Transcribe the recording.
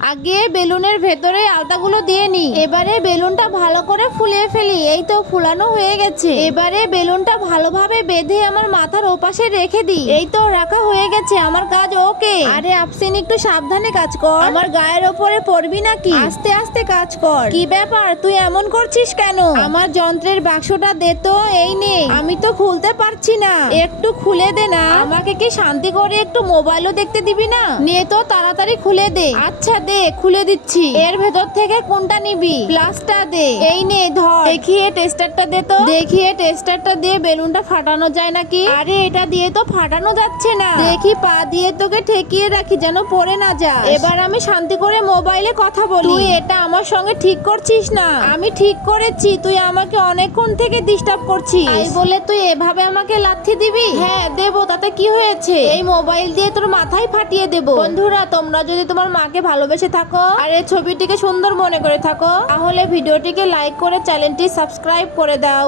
আগে বেলুনের ভেতরে আলতাগুলো দিয়ে নি। এবারে বেলুনটা ভালো করে ফুলিয়ে ফেলি। এই তো ফুলানো হয়ে গেছে। এবারে বেলুনটা ভালোভাবে বেঁধে আমার মাথার ওপাশে রেখে দিই। এই তো রাখা হয়ে গেছে, আমার কাজ ওকে। আরে আফসিন, একটু সাবধানে কাজ কর, আমার গায়ের ওপরে পড়বি নাকি। আস্তে আস্তে কাজ কর। কি ব্যাপার, তুই এমন করছিস কেন? আমার যন্ত্রের বাক্সটা দে তো। এই নে। আমি তো খুলতে পারছি না, একটু খুলে দে না। আমাকে কি শান্তি করে একটু মোবাইলও দেখতে দিবি না? নে তো, তাড়াতাড়ি খুলে দে। আচ্ছা দে, খুলে দিচ্ছি। এর ভেতর থেকে কোনটা নিবি? প্লাসটা দে। এই নে ধর। দেখিয়ে টেস্টারটা দে তো। দেখিয়ে টেস্টারটা দিয়ে বেলুনটা ফাটানো যায় নাকি? আরে এটা দিয়ে তো ফাটানো যাচ্ছে না। দেখি পা দিয়ে তোকে ঠেকিয়ে রাখি যেন পড়ে না যা। এবার আমি শান্তি করে মোবাইলে কথা বলি। তুই এটা আমার সঙ্গে ঠিক করছিস না। আমি ঠিক করেছি, তুই আমাকে অনেকক্ষণ থেকে ডিস্টার্ব করছিস। তাই বলে তুই এভাবে আমাকে লাথি দিবি? হ্যাঁ দেবো, তাতে কি হয়েছে? এই মোবাইল দিয়ে তোর মাথায় ফাটিয়ে দেবো। বন্ধুরা, তোমরা যদি তোমার মাকে ভালোবেসে থাকো আর এই ছবিটিকে সুন্দর মনে করে থাকো, তাহলে ভিডিওটিকে লাইক করে চ্যানেলটি সাবস্ক্রাইব করে দাও।